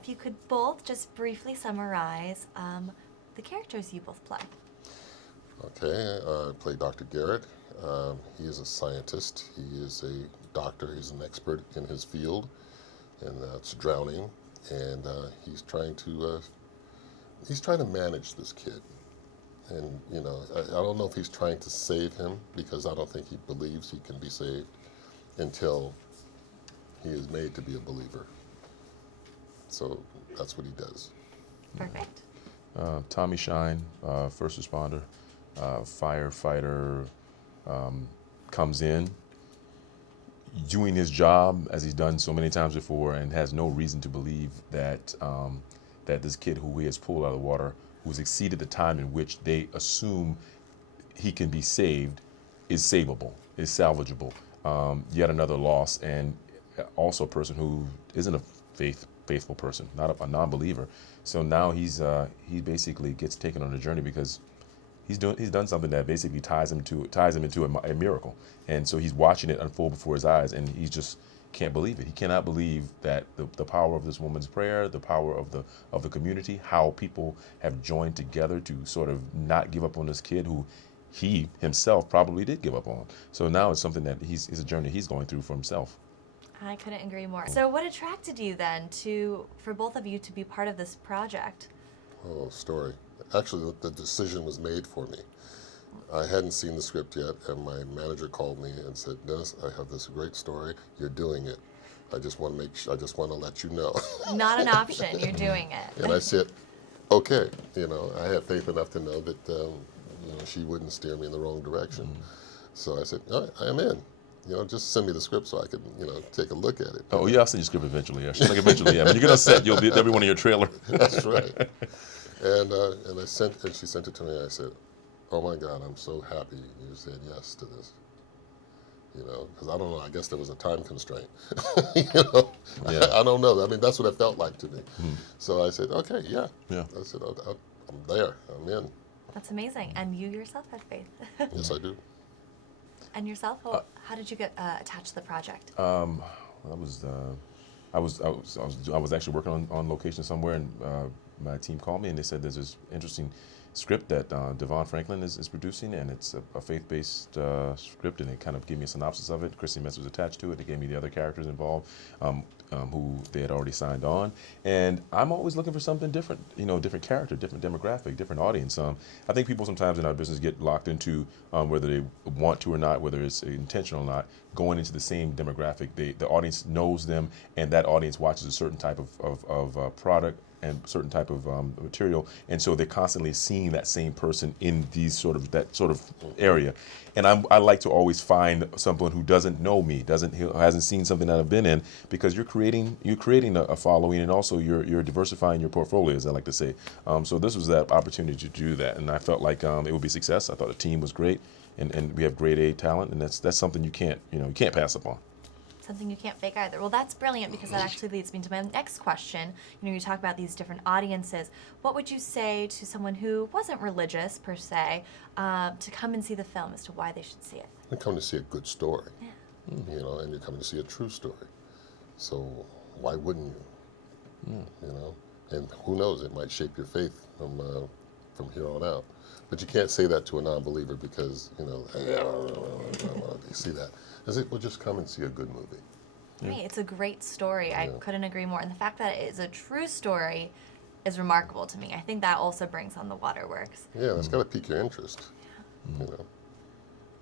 if you could both just briefly summarize the characters you both play. Okay, I play Dr. Garrett. He is a scientist. He is a doctor. He's an expert in his field, and that's drowning. And he's trying to manage this kid. And I don't know if he's trying to save him, because I don't think he believes he can be saved until he is made to be a believer. So that's what he does. Perfect. Tommy Shine, first responder, firefighter, comes in doing his job as he's done so many times before, and has no reason to believe that that this kid who he has pulled out of the water, who's exceeded the time in which they assume he can be saved, is savable, is salvageable. Yet another loss, and also a person who isn't a faithful person, not a non-believer. So now he basically gets taken on a journey, because he's done something that basically ties him into a miracle, and so he's watching it unfold before his eyes, and he just can't believe it. He cannot believe that the power of this woman's prayer, the power of the community, how people have joined together to sort of not give up on this kid who he himself probably did give up on. So now it's something that it's a journey he's going through for himself. I couldn't agree more. So what attracted you then for both of you to be part of this project? Oh, story. Actually, the decision was made for me. I hadn't seen the script yet, and my manager called me and said, "Dennis, I have this great story. You're doing it. I just want to let you know." Not an option. You're doing it. And I said, "Okay." I had faith enough to know that she wouldn't steer me in the wrong direction. So I said, "All right, I am in. Just send me the script so I can, take a look at it." Oh yeah, I'll send you script eventually. Yeah, she's like eventually. Yeah, when you get on set, they'll be one of your trailer. That's right. And she sent it to me. I said, "Oh my God, I'm so happy you said yes to this." Because I don't know. I guess there was a time constraint. Yeah. I don't know. I mean, that's what it felt like to me. So I said, "Okay, yeah." I said, "I'm there. I'm in." That's amazing. And you yourself had faith. Yes, I do. And yourself, how did you get attached to the project? I was actually working on location somewhere, and my team called me and they said there's this interesting script that Devon Franklin is producing, and it's a faith-based script, and they kind of gave me a synopsis of it. Chrissy Metz was attached to it. They gave me the other characters involved who they had already signed on. And I'm always looking for something different, different character, different demographic, different audience. I think people sometimes in our business get locked into whether they want to or not, whether it's intentional or not, going into the same demographic. The audience knows them, and that audience watches a certain type of product and certain type of material, and so they're constantly seeing that same person in that sort of area. And I like to always find someone who doesn't know me, who hasn't seen something that I've been in, because you're creating a following, and also you're diversifying your portfolio, as I like to say. So this was that opportunity to do that, and I felt like it would be a success. I thought the team was great, and we have grade A talent, and that's something you can't pass up on. Something you can't fake either. Well, that's brilliant, because that actually leads me to my next question. You talk about these different audiences. What would you say to someone who wasn't religious per se to come and see the film as to why they should see it? You're coming to see a good story, yeah. And you're coming to see a true story. So why wouldn't you? And who knows? It might shape your faith from here on out. But you can't say that to a non-believer, because you see that. I say, well, just come and see a good movie. Right, it's a great story. I couldn't agree more. And the fact that it is a true story is remarkable to me. I think that also brings on the waterworks. Yeah, it's got to pique your interest. Yeah.